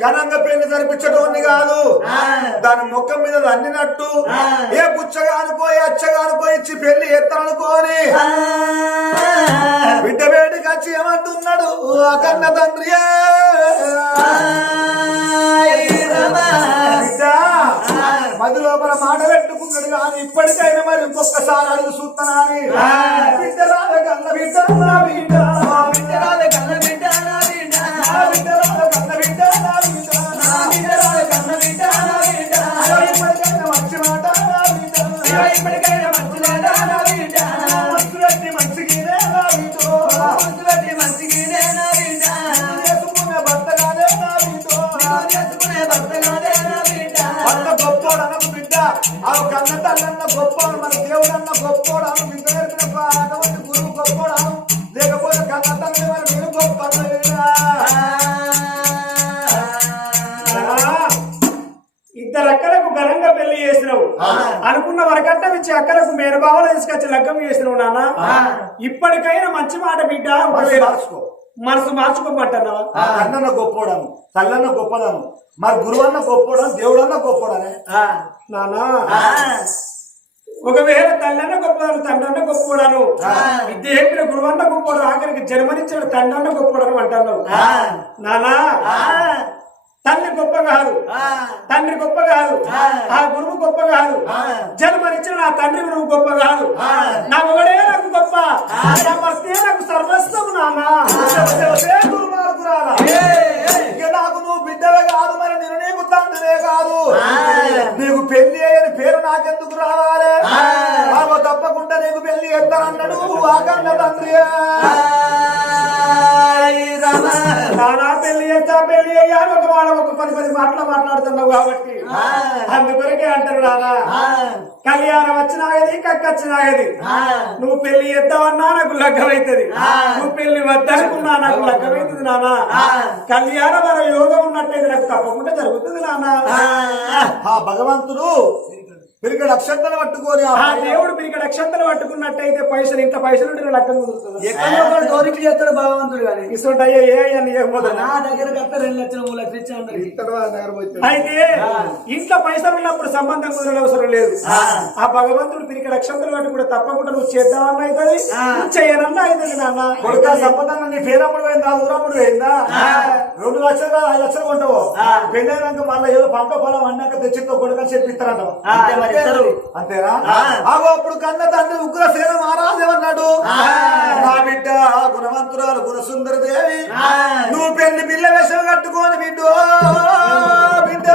ఘనంగా పెళ్ళి జరిపించటోని కాదు. దాని ముఖం మీద అన్నినట్టు ఏ బుచ్చగా అనుకోయి అచ్చగా అనుకో ఇచ్చి పెళ్ళి ఎత్తనుకోని బిడ్డ వేడికి వచ్చి ఏమంటున్నాడు? ఆ. కన్న తండ్రి మది లోపల మాట పెట్టుకున్నాడు కానీ ఇప్పటికైనా మరి ఇంకొకసారి అడుగు చూస్తానని బిడ్డ రాద కన్న బిడ్డ బిడ్డ. బిడ్డ కన్న బిడ్డ బిడ్డ. గొప్పోడు అనకు బిడ్డ ఆ కన్న తల్లన్న గొప్పోడు మన దేవుడన్న గొప్పోడు. ఇచ్చి అక్కలకు మేనబావలు తీసుకొచ్చి లగ్గం చేసినావు నాన్న. ఇప్పటికైనా మంచి మాట బిడ్డ. మార్చుకో. మనసు మార్చుకోమంటున్నావా? గొప్పోడను తల్లన్న గొప్పదను మరి గురువన్న గొప్పోడను దేవుడన్న గొప్పోడనే? నానా ఒకవేళ తల్లన్న గొప్పదాను తండ్రన్న గొప్పవాడను విద్య చెప్పిన గురువన్న గొప్పవాడు ఆఖరికి జన్మనిచ్చిన తండ్రన్న గొప్పవాడను అంటున్నావు. నానా తండ్రి గొప్ప కాదు. ఆ. గురువు గొప్ప కాదు. జన్మనిచ్చిన నా తండ్రి గురువు గొప్ప కాదు. నా ఒకడే నాకు గొప్ప. నా భర్తే నాకు సర్వస్వం నానా? ఇక నాకు నువ్వు బిడ్డవే కాదు మరి నేను నీకు తండ్రినే కాదు. నీకు పెళ్ళి అయ్యని పేరు నాకెందుకు రావాలి? బాబు తప్పకుండా నీకు పెళ్ళి ఎత్తానన్నాడు ఆకన్న తండ్రి. పెళ్ళి చేస్తా పెళ్ళి అయ్యాను ఒక మాట ఒక పది పది మాటలు మాట్లాడుతున్నావు కాబట్టి. అందుకొరకే అంటారు నానా. కళ్యాణం వచ్చినాగది కక్కచ్చినాగది నువ్వు పెళ్ళి చేద్దామన్నా నాకు లగ్గమైతుంది. నువ్వు పెళ్ళి వద్దనుకున్నా నాకు లగ్గమైతుంది నానా. కళ్యాణం మన యోగం ఉన్నట్టయితే నాకు తప్పకుండా జరుగుతుంది నానా. ఆ భగవంతుడు పిరిక నక్షత్రాలు పట్టుకొని ఆ ఆ దేవుడు మీరు ఇక్కడ అక్షంతలు పట్టుకున్నట్టయితే పైసలు ఇంత పైసలు ఉంటే కుదురుతుంది? ఎక్కడో చేస్తాడు భగవంతుడు కానీ ఇస్తుంటాయో ఏ అని నా దగ్గర కట్ట రెండు లక్షలు మూడు లక్షలు ఇచ్చి అందరికి అయితే ఇంట్లో పైసలు ఉన్నప్పుడు సంబంధం కుదరని అవసరం లేదు. ఆ. భగవంతుడు తిరిగి రక్షంతులు బట్టి కూడా తప్పకుండా నువ్వు చేద్దామన్నా అవుతుంది నువ్వు చేయనన్నా అవుతుంది నాన్న. కొడుక సంపదన్న నీ పేరమ్ముడు పోయిందా ఊరమ్ముడు పోయిందా? రెండు లక్షలు ఐదు లక్షలు కొంటావు. పెళ్ళైనాక మళ్ళీ ఏదో పంట పొలం అన్నాక తెచ్చితో కొడుక చెప్పిస్తారంట. ఇస్తారు. అంతేనా? ఆగో అప్పుడు కన్న తండ్రి ఉగ్రసేన మహారాజు ఏమన్నాడు నా బిడ్డ గుణవంతురాలు గుణసుందర దేవి నువ్వు పెళ్ళి పిల్ల వేషం కట్టుకోని బిడ్డ బిడ్డ.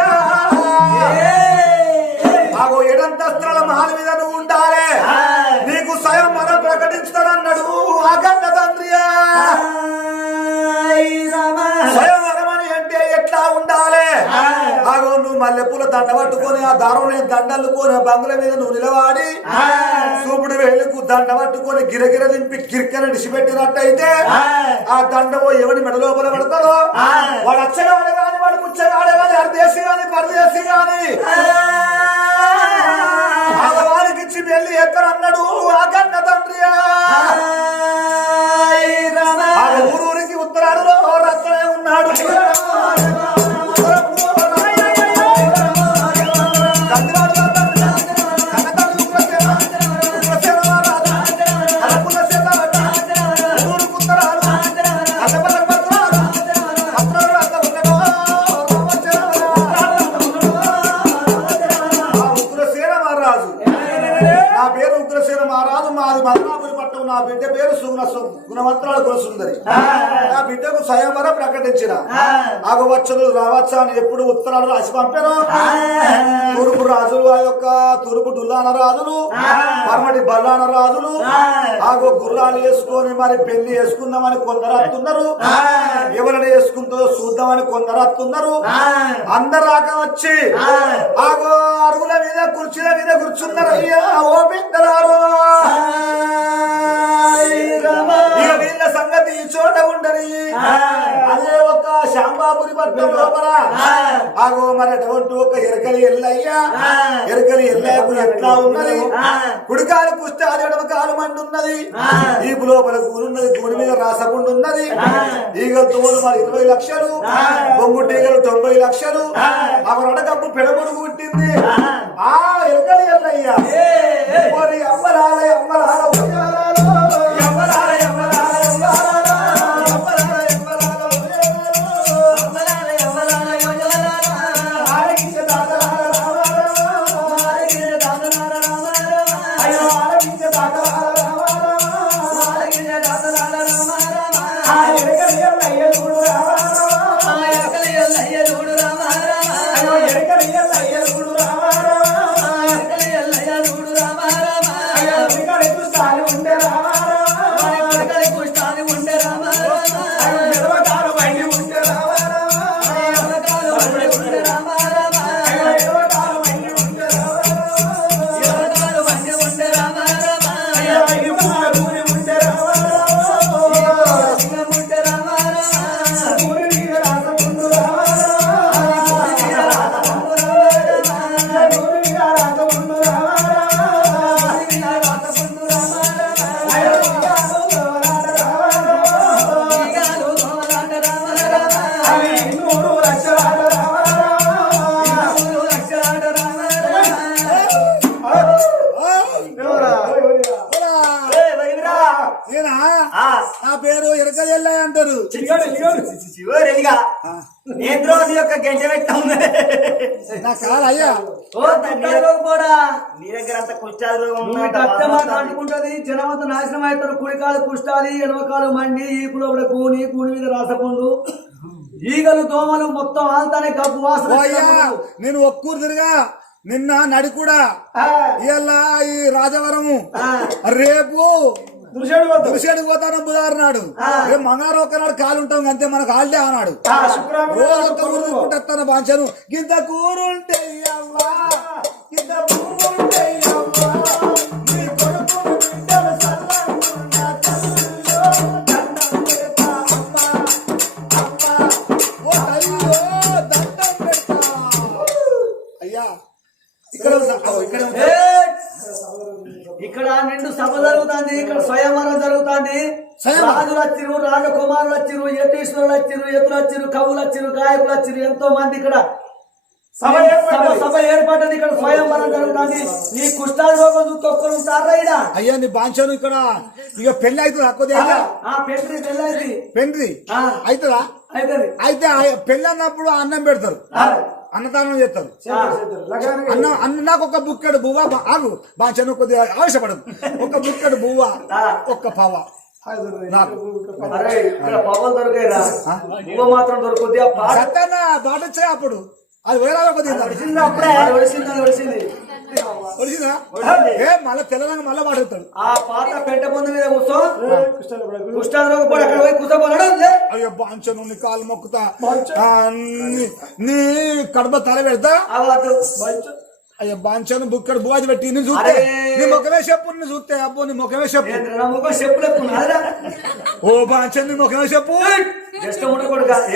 ఆగో ఎడంతస్త్రాల మహాల మీద నువ్వు ఉండాలి. నీకు స్వయం మనం ప్రకటించుతానన్నాడు ఆ కన్న తండ్రి మల్లెపూల దండ పట్టుకొని ఆ దారం దండల్లుకొని బంగుల మీద నువ్వు నిలవాడి సూపుడు వేలుకు దండ పట్టుకొని గిరగిర దింపి కిరికెర నిడిచిపెట్టినట్టయితే ఆ దండవో ఎవడి మెడ లోపల పడతారో? వాడు అచ్చగాడే గాని వాడు ముచ్చగాడే గాని అర్దేశి గాని పరదేశి గాని ఆడవారికి ఇచ్చి పెళ్ళి ఎక్కడన్నాడు ఆ కన్న తండ్రి ఊరూరికి ఉత్తరాడులో రత్నమే ఉన్నాడు. ఉగ్రసేన మహారాజు మాది మదనాపురి పట్టం నా బిడ్డ పేరు సుగుణ గుణవంతరాల గుణసుందరి నా బిడ్డకు స్వయంవరం ప్రకటించిన. ఆగవచ్చులు రావచ్చా అని ఎప్పుడు ఉత్తరాలు రాసి పంపాను. తూర్పు రాజులు ఆ యొక్క తూర్పు డుల్లాన రాజులు పరమటి బల్లాన రాజులు ఆగో గుర్రాలు వేసుకొని మరి పెళ్ళి వేసుకుందామని కొందరు అత్తున్నారు ఎవరిని వేసుకుంటుందో చూద్దామని కొందరు అత్తున్నారు అందరు రాక వచ్చి ఆగో అరుగుల మీద కుర్చీల మీద కూర్చున్నారు అయ్యా ఓ ఇక వీళ్ళ సంగతి ఈ చోట ఉండని అదే ఒక శాంబాపురి పట్టణం లోపల. ఆగో మరి అటువంటి ఒక ఎరకలి ఎల్లయ్యా. ఎరకలి ఎల్లయ్యకు ఎట్లా ఉన్నది? కుడికాలు కుష్టాది ఎడమ కాలు మండున్నది. ఈపు లోపల కూనున్నది కూని మీద రాసకుండా ఉన్నది ఈగలు తోలు మరి ఇరవై లక్షలు. బొంగు టీగలు తొంభై లక్షలు. అవి అడగప్పు పెడముడు పుట్టింది ఆ. ఎరకలి ఎల్లయ్యా. ఓరి అమ్మలాల అంటుకుంటది జనమంతా నాశనం అవుతారు. కుడికాలు కుష్టాలి ఎడమకాలు మండి ఈపులో కూని కూని మీద రాసపండు. ఈగలు దోమలు మొత్తం ఆల్తానే గబ్బు వాసన నేను ఒక్కూరు తిరిగా నిన్న నడి కూడా ఇవాళ ఈ రాజవరము. రేపు దుర్షేడు పోతాను బుధారు నాడు. రేపు మంగళవారం ఒక్కనాడు కాలు ఉంటాం అంతే మనకు హాలిడే అన్నాడు శుక్రవారం రోజు ఒక్క ఊరు తిరుక్కుంటేస్తాను బాంచాను. ఇంత కూరుంటే అవ్వా. ఇంత ఇక్కడ ఇక్కడ నిండు సభ జరుగుతుంది ఇక్కడ స్వయంవరం జరుగుతుంది? రాజులు వచ్చిరు రాజకుమారులు వచ్చిరు యతీశ్వరులు వచ్చిరు ఎతులు వచ్చిరు కవులు వచ్చిరు గాయకులు వచ్చిరు ఎంతో మంది ఇక్కడ. సభ సభ ఏర్పడ్డది. ఇక్కడ స్వయంవరం జరుగుతుంది. నీ కుష్టాల రోగం చూసుకొని ఉంటారా అయ్యా నీ బాంచాను ఇక్కడ ఇక పెళ్ళి అవుతుంది అక్కదే ఆ పెండ్రి పెళ్ళైంది పెండ్రి? ఆ. అవుతుందా అయితే ఆ పెళ్ళి అన్నప్పుడు అన్నం పెడతారు. అన్నదానం చేస్తారు. అన్న అన్న నాకు ఒక బుక్కెడు బువ్వ ఆగు. బాంచను కొద్దిగా ఆవేశపడదు ఒక బుక్కెడు బువ్వ ఒక్క పవ అరే ఇక్కడ పవన్ దొరికాయిరా. నువ్వు మాత్రం దొరుకుద్ది బాట వచ్చాయి అప్పుడు? అది ఒడిసింది ఏ మళ్ళీ తెలంగాణ మళ్ళీ పాడుతాడు ఆ పాత పొందు మీద కూర్చో. కుష్టాంధ్రకు పోయి అక్కడ పోయి కూర్చోపోనాడు అయ్యో బాంచను నీ కాలు మొక్కుతా. నీ- కడప తల పెడతా. అయ్యో బాంచను బుక్కడు బువ్వాది పెట్టి నేను చూస్తే. నీ ముఖమే చెప్పు నేను చూస్తే అబ్బో నీ ముఖమే చెప్పు. ఓ బాంచను నీ ముఖమే చెప్పు.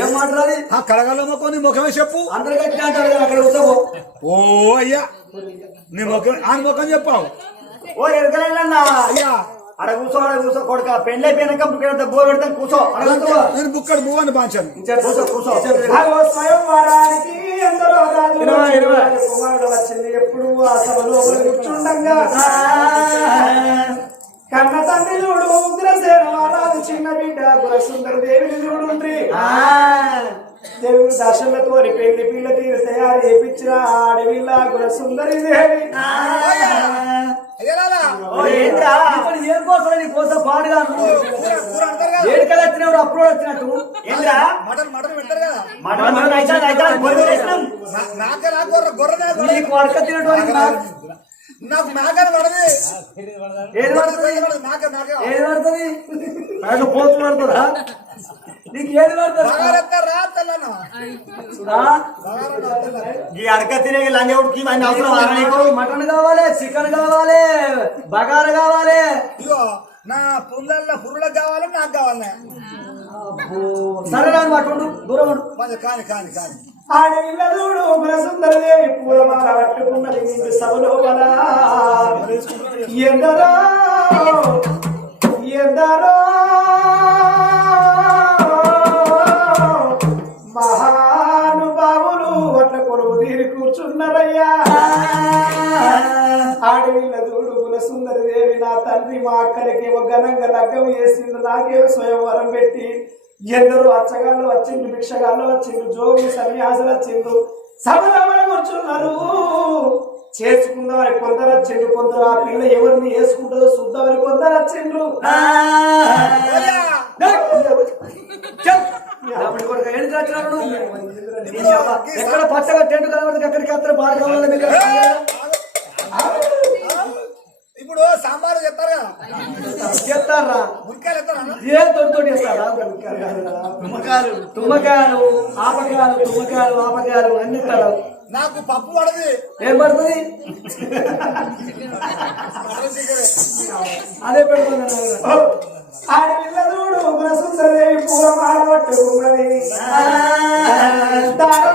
ఏం మాట్లాడి ఆ కడగల ముఖం నీ ముఖమే చెప్పు. ఓ అయ్యా నీ ముఖం ఆ ముఖం చెప్పావు. ఓ ఎరకలేనన్నా అయ్యా. అడ కూర్చో అడ కూర్చో కొడుక. పెళ్ళి అయిపోయినాక బుక్కెడంత బోర్ పెడతాను కూర్చో. నేను బుక్కడు బువ్వని బాంచాను. కూర్చో కూర్చో. కుమారుడు వచ్చింది ఎప్పుడు ఆ. సభలో కూర్చుండగా కన్న తండ్రి చూడు ఉగ్రసేన మహారాజు చిన్న బిడ్డ గురసుందర దేవిని చూడుండ్రి దేవుడు దర్శనతో పెళ్ళి పిల్ల తీరు తయారు చేపించిన ఆడవిల్ల గురసుందరి దేవి ఏం కోసం నీ కోసం పాడుగా వచ్చినప్పుడు అప్పుడు వచ్చినట్టు? ఏంద్రా? మటన్ మటన్ పెడతారు కదా. మటన్ అయితే అయితే నాకే నాకు గొర్రె గొర్రె నాకు గొర్రె. నీకు వడక తినటువంటి నాకు మేకని పడది. ఏది పడుతుంది? నాకే నాకే ఏది పడుతుంది? నాకు పోతు పడుతుందా? నీకు ఏది పడుతుంది? ఈ అడక తినే మన అవసరం నీకు? మటన్ కావాలి చికెన్ కావాలి బగార కావాలి. ఇగో నా పుల్లల్లో పురులకు కావాలి నాకు కావాలి. సరే మాట్లాడు దూరం కాని కాని పూలమాల పట్టుకున్నది ఎందరో ఎందరో మహానుభావులు అట్ల కొలువు తీరి కూర్చున్నారయ్యా. ఆడవిల్లదూడు గుణసుందరదేవి నా తండ్రి మా అక్కడికి ఒక ఘనంగా లగ్గం చేసిండు నాకే స్వయంవరం పెట్టి ఎందరో అచ్చగాళ్ళు వచ్చిండు భిక్షగాళ్ళు వచ్చిండు జోగి సన్యాసులు వచ్చిండు సభలో కూర్చున్నారు చేసుకుందామని కొందరు వచ్చిండు కొందరు ఆ పిల్ల ఎవరిని వేసుకుంటుందో చూద్దామని కొందరు వచ్చిండ్రు ఎక్కడ పచ్చగా టెంట్ కనబడితే ఎక్కడికి వస్తారు బాగా ఇప్పుడు సాంబారు చెప్తారు కదా. చెప్తారా మురికాయలు ఎత్తారా? ఏ తోటి చేస్తారా? తుమ్మకాయలు. తుమ్మకాయలు ఆపకాయలు తుమ్మకాయలు ఆపకాయలు అన్ని ఇస్తాడు నాకు పప్పు పడది. ఏం పడుతుంది? అదే పెడుతుంది దారం లేనిదండ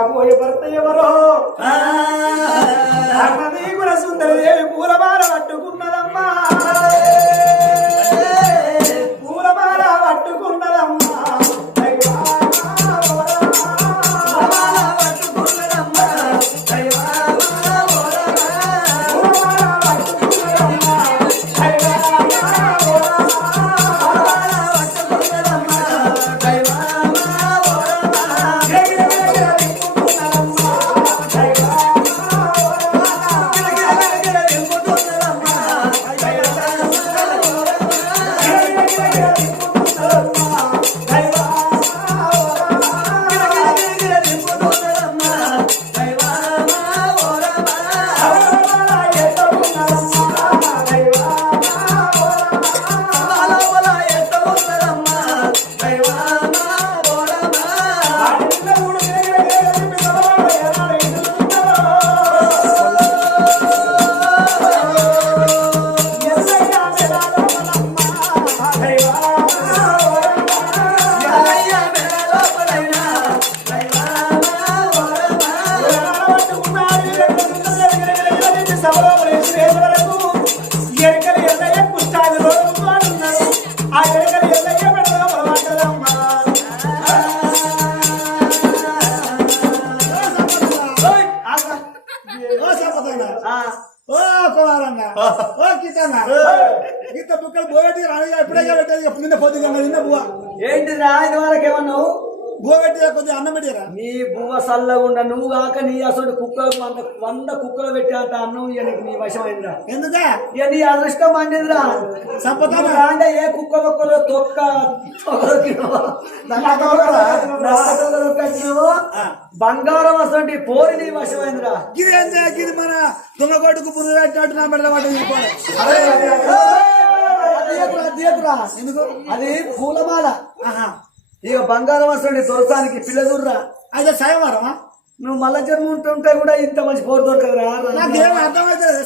కాబోయే భర్త ఎవరో? అన్నది గుణ సుందరదేవి పూలమాల బువ్వ సల్లగుండా నువ్వు కాక నీ అసలు కుక్కలు వంద వంద కుక్కలు పెట్టి అంత అన్నం నీకు నీ వశమైందిరా ఎందుకా ఇక నీ అదృష్టం నువ్వు అంటే ఏ కుక్క కుక్కలు తొక్క వచ్చినావో బంగారం అసలు పోరి నీ వశమైందిరా ఇది ఏంటి ఇది మన దుమ్మగొడ్డుకు పురుగు పెట్టినట్టు నా మెడల అది పూలమాల. ఇక బంగారం అసలు దొరసానికి పిల్ల அது சயவாரமா నువ్వు మల్ల జన్మ ఉంటుంటే కూడా ఇంత మంచి పోరు దొరకదురా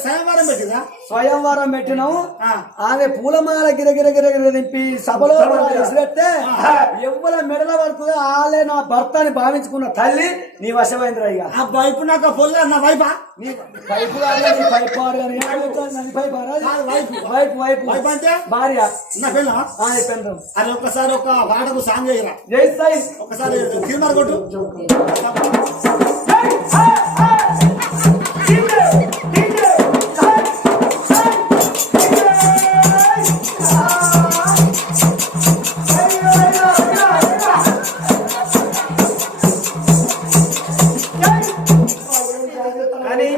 సాయవారం పెట్టిందా? స్వయంవరం పెట్టినావు. ఆమె పూలమాల గిరగిర గిరగిర దింపి సభలో విసిరెత్తే ఎవ్వల మెడల పడుతుందో ఆలే నా భర్త అని భావించుకున్న తల్లి నీ వశమైందిరా ఇక. ఆ వైపు నాకు పొల్ల నా వైపా నీ పైపు? కాదు, వైపు. వైపు వైపు వైపు అంటే? భార్య. నా పిల్ల చెప్పాను అది ఒక్కసారి ఒక వాడకు సాంగ్ చేయరా జై సాయి ఒకసారి తిరుమల కొట్టు.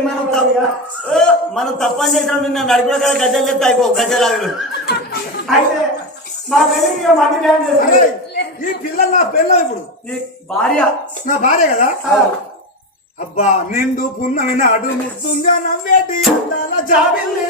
మనం తప్పు ఓ, మనం తప్పని చేసినాం నిన్న నడుపులో కదా గజ్జలు చెప్తే అయిపో అయితే మంది డ్యాన్స్ చేస్తుంది ఈ పిల్ల నా పిల్ల ఇప్పుడు? నీ భార్య. నా భార్య కదా? అబ్బా నిండు పున్నమి నాడు ముద్దుగా నవ్వేటి అందాల జాబిల్లి.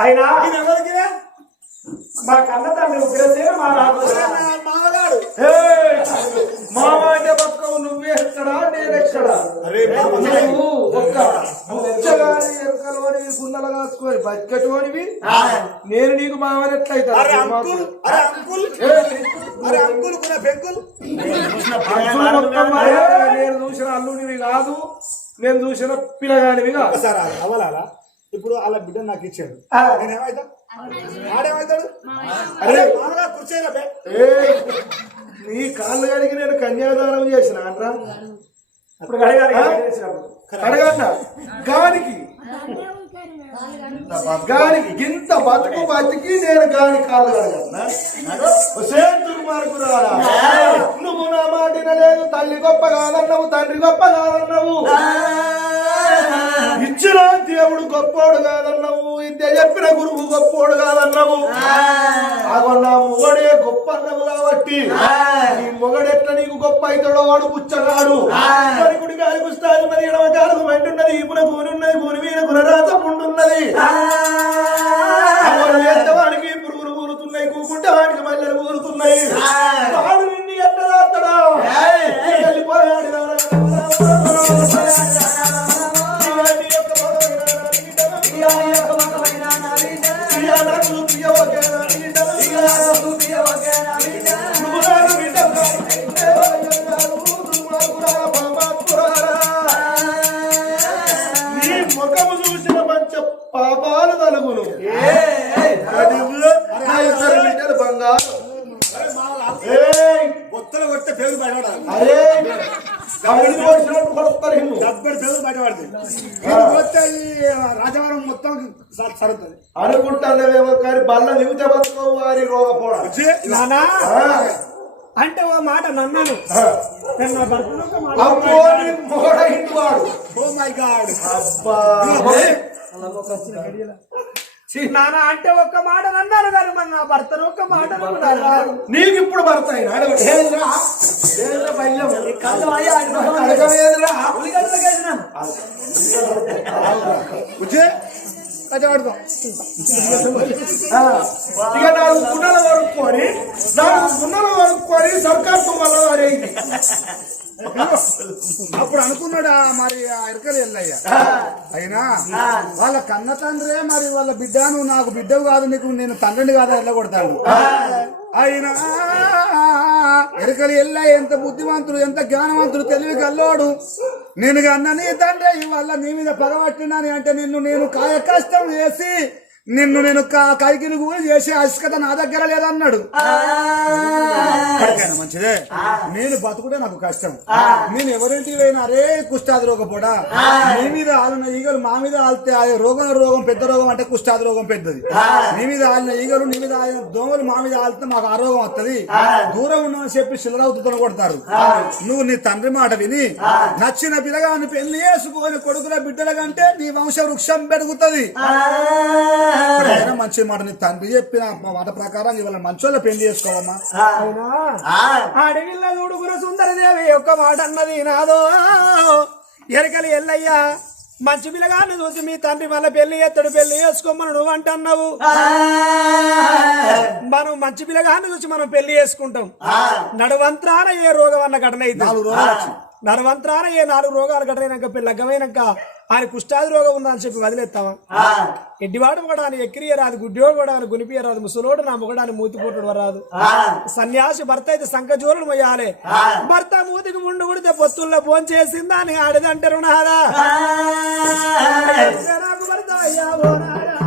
అయినా మా కన్న తండ్రి ఉగ్రసేన మా మామగాడు మామ అంటే బతుకవు నువ్వే ఎక్కడా నేను ఎక్కడా నువ్వు ఒక్క బుచ్చగాని ఎరుకలోని బతికటోనివి నేను నీకు మామని ఎట్లయితా నేను చూసిన అల్లుడివి కాదు నేను చూసిన పిల్లగానివి కాదు. ఇప్పుడు అలా బిడ్డ నాకు ఇచ్చాడు. ఆడేమవుతాడు అరే మామగా ఏయ్, నీ కాళ్ళు కడిగి నేను కన్యాదానం చేసిన కడగట గానికి. గానికి గింత బతుకు బతికి నేను గాని కాళ్ళు కడగన్నా దుర్మార్గురాలా నువ్వు నా మాట వినలేదు తల్లి గొప్ప కాదన్నావు తండ్రి గొప్ప కాదన్నావు. ఇచ్చిన దేవుడు గొప్పోడు కాదన్నావు విద్య చెప్పిన గురువు గొప్పోడు కాదన్నావు అగో నా మొగడే గొప్ప అన్నావు కాబట్టి నీ మొగడెట్ల నీకు గొప్ప అవుతాడో వాడు పుచ్చగాడు మరి కుడి గాలి పుస్తాది మరి ఎడమ కాలకు మంటున్నది భూమి ఉన్నది భూమి మీద గుణరాత ఉంటున్నది వానికి పురుగులు ఊరుతున్నాయి కూకుంటే వానికి మల్లెలు ఊరుతున్నాయి వాడు నిన్ను ఎట్ట రాస్తాడా వెళ్ళిపోయాడు కడుపులో నా ఇద్దరు బిడ్డలు బంగారు. ఏయ్! కొత్తలు కొడితే పేరు బయటపడాలి అరే. రాజవరం మొత్తం సరుతుంది అనుకుంటానేమో కానీ బల్ల బతుకో వారి రోగపోవడం అంటే ఓ మాట నన్నాను మోడ ఇంటి వాడు. Oh my god. అంటే ఒక్క మాట నన్నాను కానీ మరి నా భర్తను ఒక్క మాట. నీకు ఇప్పుడు ఆడుకో. ఇక నాలుగు గుణాలు కొనుక్కొని నాలుగు కొనుక్కొని సర్కార్ తుమ్మల వారేది అప్పుడు అనుకున్నాడా మరి ఆ ఇరకలు ఎల్లయ్య. అయినా వాళ్ళ కన్న తండ్రే మరి వాళ్ళ బిడ్డను నాకు బిడ్డవు కాదు నీకు నేను తండ్రిని కాదు ఎల్ల కొడతాడు అయినా ఎరకలు ఎల్లయ్య ఎంత బుద్ధిమంతుడు ఎంత జ్ఞానవంతుడు తెలివి కల్లోడు నేను అన్న నీ తండ్రి ఇవాళ నీ మీద పగబట్టినాని అంటే నిన్ను నేను కాయ కష్టం చేసి నిన్ను నేను కా- కైకిని కూడా చేసే అస్కత నా దగ్గర లేదన్నాడు. మంచిదే. నేను బతుకుటే నాకు కష్టం. నేను ఎవరింటికి పోయినా అరే కుష్టాది రోగం పోడా నీ మీద ఆలిన ఈగలు మా మీద ఆలితే ఆ రోగం రోగం పెద్ద రోగం అంటే కుష్టాది రోగం పెద్దది. నీ మీద ఆలిన ఈగలు నీ మీద ఆలిన దోమలు మా మీద ఆలితే మాకు ఆ రోగం వస్తుంది దూరం ఉన్నామని చెప్పి శిలరవుతుతో కొడతారు. నువ్వు నీ తండ్రి మాట విని నచ్చిన పిల్లగాని పెళ్ళి చేసుకొని కొడుకుల బిడ్డల కంటే నీ వంశ వృక్షం పెరుగుతుంది. మంచి మాట నీ తండ్రి చెప్పిన మాట ప్రకారం ఇవాళ మంచోళ్ళ పెళ్ళి చేసుకోవమ్మా అడవిల్ల చూడుకున్న సుందరదేవి ఒక్క మాట అన్నది నాదో. ఎరకలి ఎల్లయ్యా మంచి పిల్లగాన్ని చూసి మీ తండ్రి మళ్ళీ పెళ్ళి ఎత్తడు పెళ్ళి చేసుకోమని నువ్వు అంటున్నావు మనం మంచి పిల్లగాన్ని చూసి మనం పెళ్ళి చేసుకుంటాం. నడువంత్రాన ఏ రోగం అన్న ఘటన నాలుగు రోగాలు అయితే నడువంత్రాన ఏ నాలుగు రోగాలు ఘటనైనాక లగ్గమైనాక ఆయన కుష్టాది రోగం ఉందని చెప్పి వదిలేస్తావా? ఎడ్డివాడు ఒకడాని ఎక్కిరియరాదు గుడ్డివాడు కూడా గునిపియరాదు ముసలోడు నా మొగడాని మూతిపోటుడు వరాదు. సన్యాసి భర్త అయితే సంకజోరులు మొయ్యాలి. భర్త మూతికి ముండు ఉడితే పొత్తుల్లో ఫోన్ చేసిందా అని ఆడదంటారు నాదా భర్త అయ్యా భర్త అయ్యా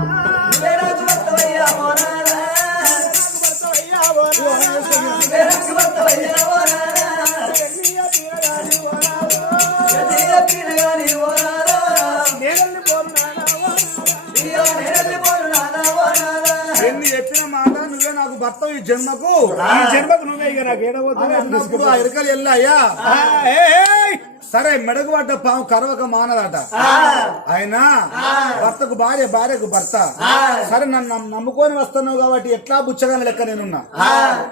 భర్త ఈ జన్మకు? ఈ జన్మకు నువ్వే ఇక నాకు ఏడవద్దు ఆ ఇరకలు వెళ్ళాయా సరే మెడకు పడ్డ పాము కరవక మానదట. అయినా భర్తకు భార్య భార్యకు భర్త. సరే నన్ను నమ్ము- నమ్ముకొని వస్తున్నావు కాబట్టి ఎట్లా బుచ్చగాని లెక్క నేనున్నా?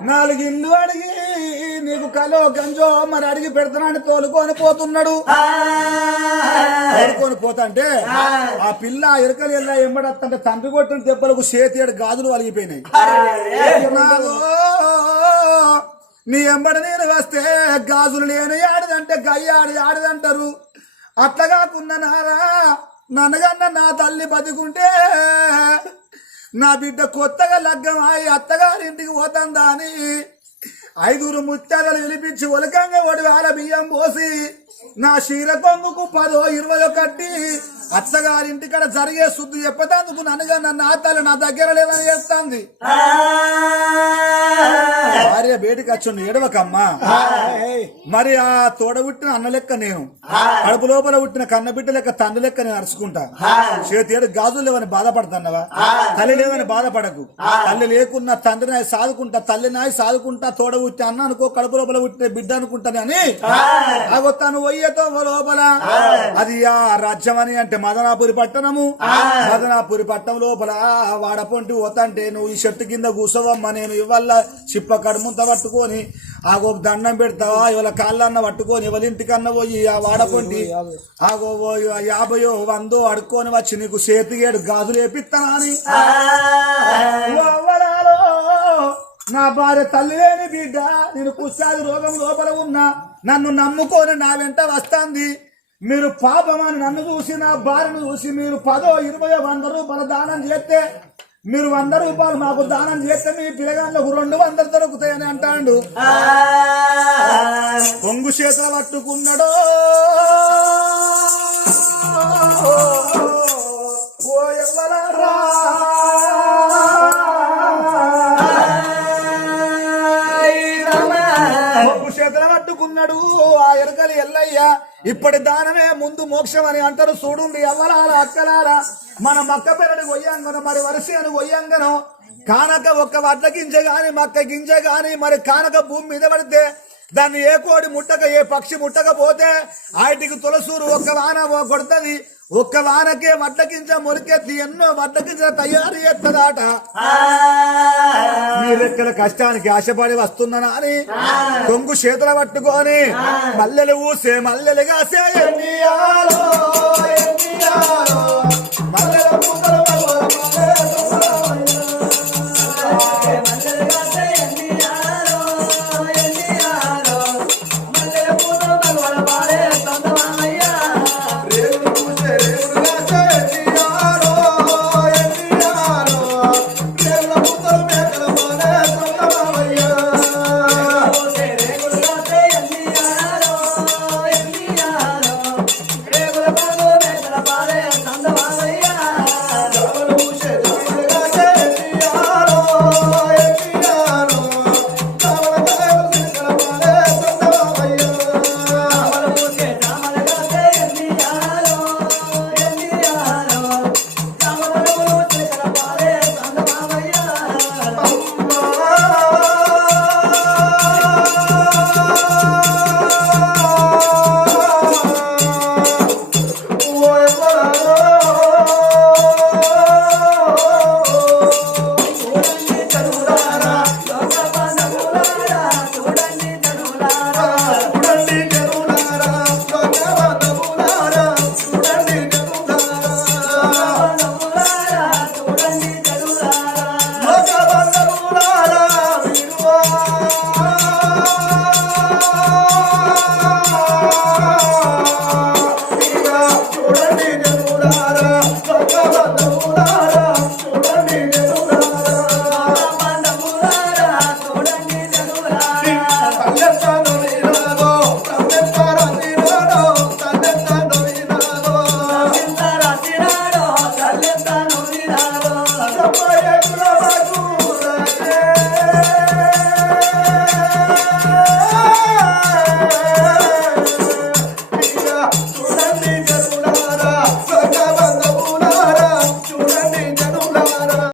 నాలుగు ఇల్లు అడిగి నీకు కలో గంజో మరి అడిగి పెడతానని తోలుకొని పోతున్నాడు. తోలుకొని పోతాంటే ఆ. పిల్ల ఇరకలు వెళ్ళా ఎంబడత్తంటే తండ్రి కొట్టిన దెబ్బలకు చేతి గాజులు వలిగిపోయినాయి నాదో, నీ ఎంబడి నేను వస్తే గాజులు లేని ఆడిదంటే గయ్య ఆడి ఆడిదంటారు అట్లా కాకుండా నారా నన్నగన్న నా తల్లి బతికుంటే నా బిడ్డ కొత్తగా లగ్గం అయి అత్తగారింటికి పోతుందా అని ఐదుగురు ముత్యాలను విలిపించి ఒలకంగా ఒడి ఆడ బియ్యం పోసి నా క్షీర కొంగుకు పదో ఇరవయో కట్టి అత్తగారింటి కాడ జరిగే శుద్ధి చెప్పేందుకు నన్నుగా నన్ను ఆతాలు నా దగ్గర లేదని చేస్తాంది. భార్య బయటికి వచ్చిండు ఏడవకమ్మా. మరి ఆ తోడ పుట్టిన అన్న లెక్క నేను. కడుపు లోపల పుట్టిన కన్న బిడ్డ లెక్క తండ్రి లెక్క నేను అరుచుకుంటా. చేతి ఏడు గాజులు లేవని బాధపడుతున్నావా? తల్లి లేవని బాధపడకు. తల్లి లేకున్నా తండ్రి నాయి సాదుకుంటా తల్లి నాయి సాదుకుంటా తోడ పుట్టి అన్న అనుకో కడుపు లోపల పుట్టిన బిడ్డ అనుకుంటా అని. లోపల. అది ఆ రాజ్యం అని అంటే మదనాపురి పట్టణము. మదనాపురి పట్టణం లోపల వాడపొంటి పోతంటే నువ్వు ఈ చెట్టు కింద కూసవమ్మ నేను ఇవాళ చిప్ప కడుముంత పట్టుకొని ఆగో దండం పెడతావా ఇవాళ కాళ్ళన్న పట్టుకొని ఇవాళ ఇంటికన్నా పోయి ఆ వాడపొంటి ఆగో యాభయో వందో అడుక్కొని వచ్చి నీకు చేతికేడు గాజులు వేపిస్తానా అని. నా భార్య తల్లి లేని బిడ్డ నేను కుష్టాది రోగం లోపల ఉన్నా నన్ను నమ్ముకొని నా వెంట వస్తాంది. మీరు పాపమని నన్ను చూసి నా భార్యను చూసి మీరు పదో ఇరవయో వంద రూపాయల దానం చేస్తే మీరు వంద రూపాయలు మాకు దానం చేస్తే మీ పిల్లగాళ్ళకు రెండు వందలు దొరుకుతాయని అంటాడు. పొంగు చేత పట్టుకున్నాడో. ఎరకలి ఎల్లయ్య. ఇప్పటి దానమే ముందు మోక్షం అని అంటారు. చూడుండి ఎవ్వలారా అక్కలారా. మన మక్క పెరడు కొయ్యంగను మరి వరుస అని కొయ్యంగను. కానక ఒక్క వడ్ల గింజ గాని మక్క గింజ గాని మరి కానక భూమి మీద పడితే దాన్ని ఏ కోడి ముట్టక ఏ పక్షి ముట్టకపోతే ఆయటికి తులసూరు ఒక్క వాన కొడుతుంది. ఒక్క వానకే వడ్ల గింజ ఎన్నో వడ్ల తయారు చేస్తుందాట మీరెక్కడ కష్టానికి ఆశపడి వస్తున్నానా అని దొంగు చేతుల పట్టుకొని మల్లెలు ఊసే మల్లెలు కాసే మల్లెలు